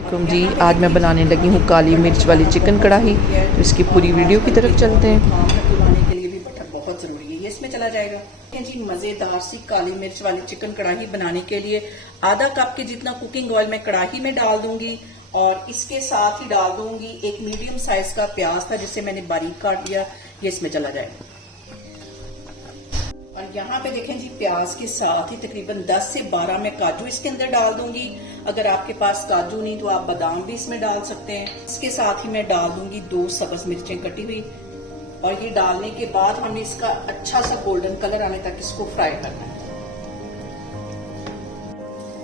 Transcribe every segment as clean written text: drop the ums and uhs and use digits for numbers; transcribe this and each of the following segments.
जी, आज मैं बनाने लगी हूँ काली मिर्च वाली चिकन कढ़ाई। तो इसकी पूरी वीडियो की तरफ चलते हैं। बनाने के लिए भी बटर बहुत जरूरी है, ये इसमें चला जाएगा जी। मजेदार सी काली मिर्च वाली चिकन कढ़ाई बनाने के लिए आधा कप के जितना कुकिंग ऑयल मैं कढ़ाई में डाल दूंगी और इसके साथ ही डाल दूंगी एक मीडियम साइज का प्याज था जिसे मैंने बारीक काट लिया, ये इसमें चला जाएगा। और यहाँ पे देखें जी, प्याज के साथ ही तकरीबन 10 से 12 मैं काजू इसके अंदर डाल दूंगी। अगर आपके पास काजू नहीं तो आप बादाम भी इसमें डाल सकते हैं। इसके साथ ही मैं डाल दूंगी 2 सब्ज मिर्चें कटी हुई और ये डालने के बाद हमें इसका अच्छा सा गोल्डन कलर आने तक इसको फ्राई करना है।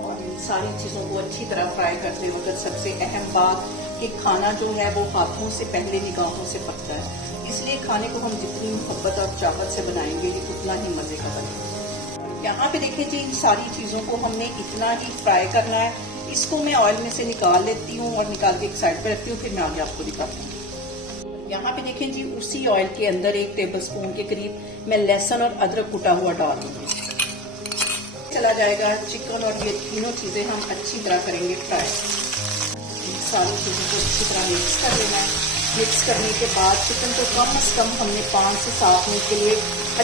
और इन सारी चीजों को अच्छी तरह फ्राई करते वक्त सबसे अहम बात कि खाना जो है वो हाथों से पहले निगाहों से पकता है, इसलिए खाने को हम जितनी मोहब्बत और चाहत से बनाएंगे ये उतना ही मजे का बनेगा। यहाँ पे देखें जी, इन सारी चीजों को हमने इतना ही फ्राई करना है। इसको मैं ऑयल में से निकाल लेती हूँ और निकाल के एक साइड पे रखती हूँ, फिर मैं आगे आपको दिखाती हूँ। यहाँ पे देखें जी, उसी ऑयल के अंदर 1 टेबलस्पून के करीब मैं लहसुन और अदरक कुटा हुआ डाल दूंगी। चला जाएगा चिकन और ये तीनों चीजें हम अच्छी तरह करेंगे फ्राई। इन सारी चीजों को अच्छी तरह मिक्स कर लेना है। मिक्स करने के बाद चिकन को कम से कम हमने 5 से 7 मिनट के लिए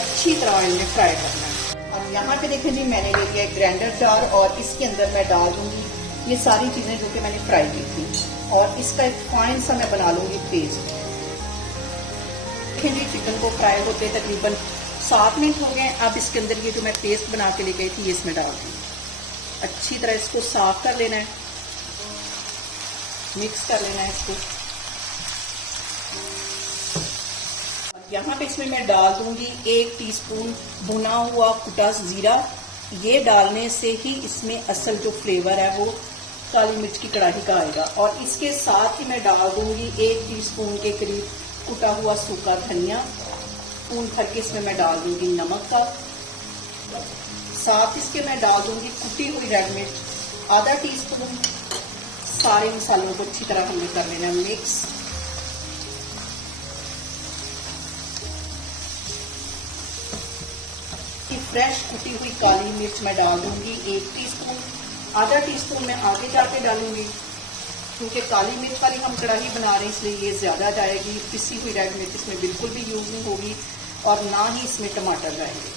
अच्छी तरह ऑयल में फ्राई करना है। और यहाँ पे देखें जी, मैंने ले लिया एक ग्राइंडर जार और इसके अंदर मैं डाल दूंगी ये सारी चीजें जो कि मैंने फ्राई की थी और इसका एक फाइन सा मैं बना लूंगी पेस्ट। देखें जी, चिकन को फ्राई होते तकरीबन 7 मिनट हो गए। अब इसके अंदर ये जो मैं पेस्ट बना के ले गई थी ये इसमें डाल दूंगी। अच्छी तरह इसको साफ कर लेना है, मिक्स कर लेना है इसको। यहाँ पे इसमें मैं डाल दूंगी 1 टीस्पून भुना हुआ कुटा जीरा। ये डालने से ही इसमें असल जो फ्लेवर है वो काली मिर्च की कढ़ाई का आएगा। और इसके साथ ही मैं डाल दूंगी 1 टीस्पून के करीब कुटा हुआ सूखा धनिया। स्पून भर के इसमें मैं डाल दूंगी नमक का। साथ इसके मैं डाल दूंगी कुटी हुई रेड मिर्च आधा टीस्पून। सारे मसालों को अच्छी तरह हमने कर लेना मिक्स। फ्रेश कुटी हुई काली मिर्च मैं डाल दूंगी 1 टीस्पून। आधा टीस्पून मैं आगे जाके डालूंगी क्योंकि काली मिर्च वाली हम कढ़ाई बना रहे हैं, इसलिए ये ज्यादा जाएगी। पिसी हुई रेड मिर्च इसमें बिल्कुल भी यूज नहीं होगी और ना ही इसमें टमाटर जाएंगे।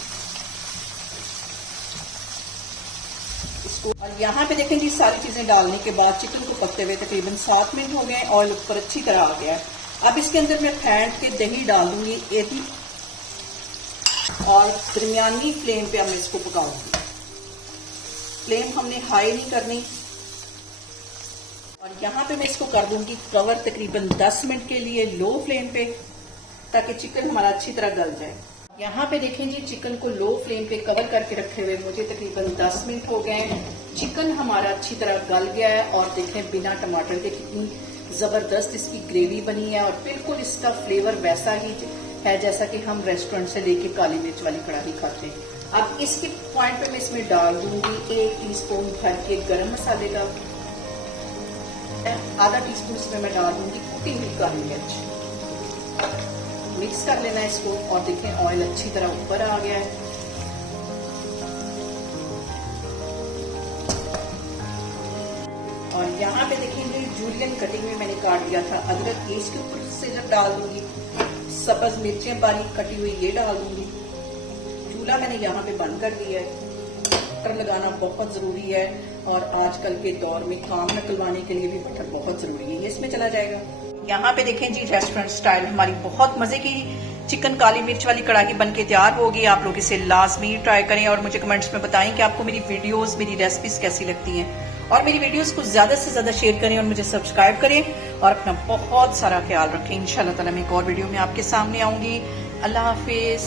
इसको और यहाँ पे देखें जी, सारी चीजें डालने के बाद चिकन को पकते हुए तकरीबन 7 मिनट हो गए। ऑयल ऊपर अच्छी तरह आ गया है। अब इसके अंदर मैं फेंट के दही डाल दूंगी और दरमियानी फ्लेम पे हम इसको पकाऊंगी। फ्लेम हमने हाई नहीं करनी। और यहाँ पे मैं इसको कर दूंगी कवर तकरीबन 10 मिनट के लिए लो फ्लेम पे, ताकि चिकन हमारा अच्छी तरह गल जाए। यहाँ पे देखें जी, चिकन को लो फ्लेम पे कवर करके रखे हुए मुझे तकरीबन 10 मिनट हो गए। चिकन हमारा अच्छी तरह गल गया है और देखें बिना टमाटर के कितनी जबरदस्त इसकी ग्रेवी बनी है और बिल्कुल इसका फ्लेवर वैसा ही है जैसा कि हम रेस्टोरेंट से लेके काली मिर्च वाली कढ़ाई खाते हैं। अब इसके पॉइंट पे मैं इसमें डाल दूंगी 1 टीस्पून भर के गरम मसाले का। आधा टीस्पून इसमें मैं डाल दूंगी कुटी हुई काली मिर्च। मिक्स कर लेना है इसको और देखें ऑयल अच्छी तरह ऊपर आ गया है। और यहाँ पे देखेंगे जूलियन कटिंग में मैंने काट दिया था अदरक, इसके ऊपर से जब डाल दूंगी। सब्ज मिर्चें बारीक कटी हुई ये डाल दूंगी। चूल्हा मैंने यहाँ पे बंद कर दिया है। बटर लगाना बहुत जरूरी है और आजकल के दौर में काम निकलवाने के लिए भी बटर बहुत जरूरी है, ये इसमें चला जाएगा। यहाँ पे देखें जी, रेस्टोरेंट स्टाइल हमारी बहुत मजे की चिकन काली मिर्च वाली कढ़ाई बन के तैयार होगी। आप लोग इसे लाजमी ट्राई करें और मुझे कमेंट्स में बताएं कि आपको मेरी वीडियोस, मेरी रेसिपीज कैसी लगती हैं। और मेरी वीडियोस को ज्यादा से ज्यादा शेयर करें और मुझे सब्सक्राइब करें और अपना बहुत सारा ख्याल रखें। इंशाल्लाह ताला मैं एक और वीडियो में आपके सामने आऊंगी। अल्लाह हाफिज।